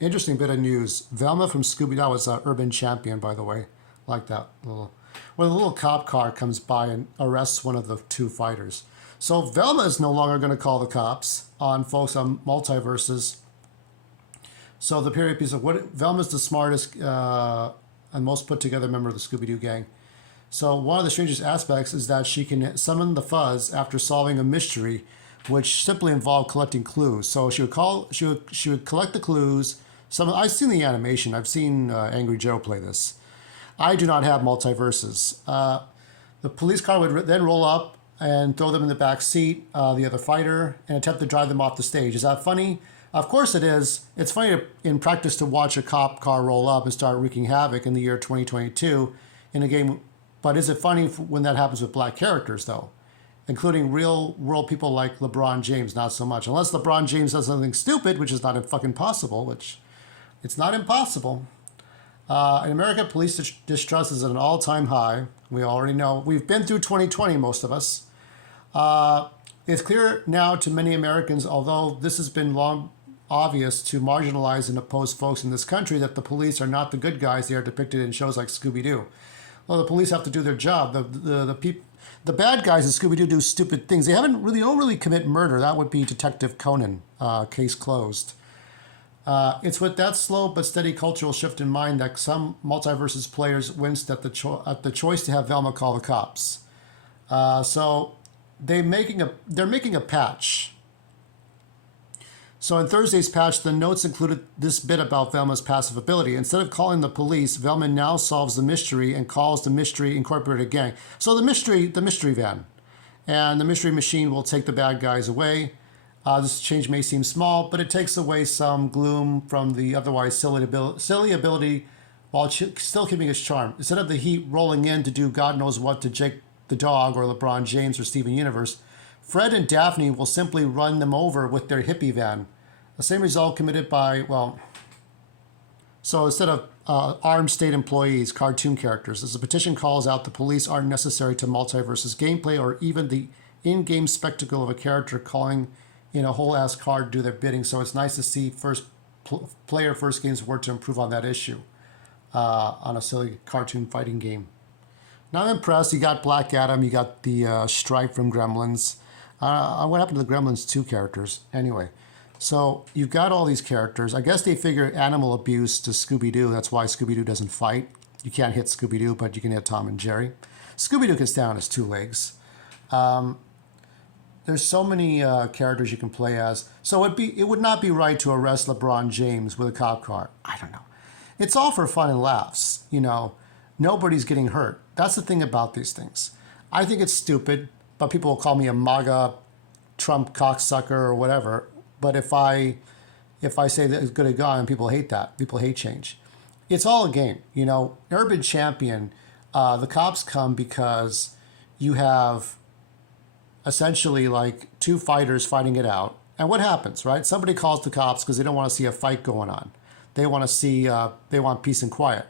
Interesting bit of news. Velma from Scooby, that was Urban Champion, by the way. Like that little, when a little cop car comes by and arrests one of the two fighters. So Velma is no longer going to call the cops on folks on Multiversus. So the period piece of what Velma's the smartest and most put together member of the Scooby Doo gang. So one of the strangest aspects is that she can summon the fuzz after solving a mystery, which simply involved collecting clues. So she would collect the clues. I've seen the animation. I've seen Angry Joe play this. I do not have Multiverses. The police car would then roll up and throw them in the back seat, the other fighter, and attempt to drive them off the stage. Is that funny? Of course it is. It's funny in practice to watch a cop car roll up and start wreaking havoc in the year 2022 in a game. But is it funny when that happens with black characters, though? Including real world people like LeBron James, not so much. Unless LeBron James does something stupid, which is not fucking possible, which it's not impossible. In America, police distrust is at an all-time high. We already know. We've been through 2020, most of us. It's clear now to many Americans, although this has been long obvious to marginalized and opposed folks in this country, that the police are not the good guys they are depicted in shows like Scooby-Doo. Well, the police have to do their job. The bad guys in Scooby-Doo do stupid things. They don't really commit murder. That would be Detective Conan, case closed. It's with that slow but steady cultural shift in mind that some Multiversus players winced at the choice to have Velma call the cops. So they're making a patch. So in Thursday's patch, the notes included this bit about Velma's passive ability. Instead of calling the police, Velma now solves the mystery and calls the mystery incorporated gang. So the mystery van, and the mystery machine will take the bad guys away. This change may seem small, but it takes away some gloom from the otherwise silly ability while still keeping its charm. Instead of the heat rolling in to do God knows what to Jake the dog or LeBron James or Steven Universe, Fred and Daphne will simply run them over with their hippie van. The same result committed by, so instead of armed state employees, cartoon characters, as the petition calls out, the police aren't necessary to Multiversus gameplay or even the in-game spectacle of a character calling in a whole-ass car to do their bidding. So it's nice to see player first games work to improve on that issue on a silly cartoon fighting game. Now I'm impressed. You got Black Adam, you got the Stripe from Gremlins. What happened to the Gremlins 2 characters? Anyway, so you've got all these characters. I guess they figure animal abuse to Scooby-Doo. That's why Scooby-Doo doesn't fight. You can't hit Scooby-Doo, but you can hit Tom and Jerry. Scooby-Doo can stand on his two legs. There's so many characters you can play as. So it would not be right to arrest LeBron James with a cop car. I don't know. It's all for fun and laughs. Nobody's getting hurt. That's the thing about these things. I think it's stupid, but people will call me a MAGA Trump cocksucker or whatever. But if I say that it's good to go, and people hate that. People hate change. It's all a game. Urban Champion, the cops come because you have essentially like two fighters fighting it out. And what happens, right? Somebody calls the cops because they don't want to see a fight going on. They want to see, they want peace and quiet.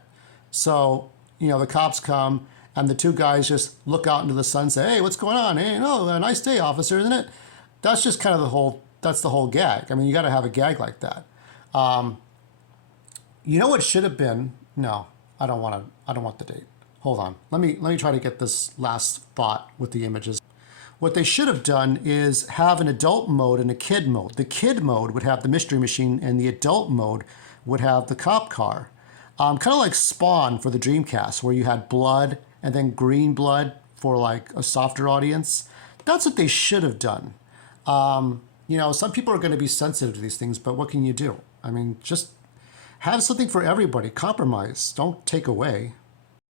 So, the cops come and the two guys just look out into the sun and say, hey, what's going on? Hey, a nice day, officer, isn't it? That's just kind of that's the whole gag. I mean, you got to have a gag like that. What should have been? No, I don't want the date. Hold on. Let me try to get this last thought with the images. What they should have done is have an adult mode and a kid mode. The kid mode would have the mystery machine and the adult mode would have the cop car. Kind of like Spawn for the Dreamcast, where you had blood and then green blood for like a softer audience. That's what they should have done. Some people are going to be sensitive to these things, but what can you do? I mean, just have something for everybody. Compromise. Don't take away.